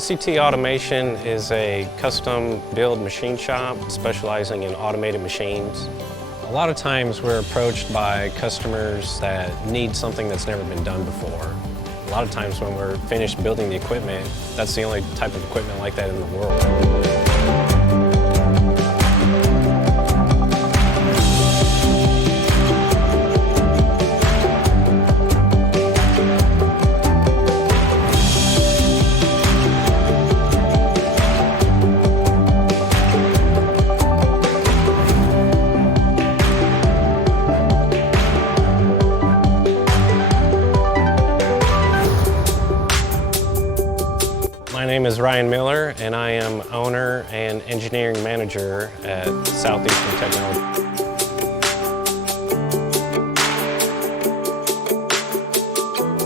SCT Automation is a custom build machine shop specializing in automated machines. A lot of times we're approached by customers that need something that's never been done before. A lot of times when we're finished building the equipment, that's the only type of equipment like that in the world. My name is Ryan Miller, and I am owner and engineering manager at Southeastern Technology.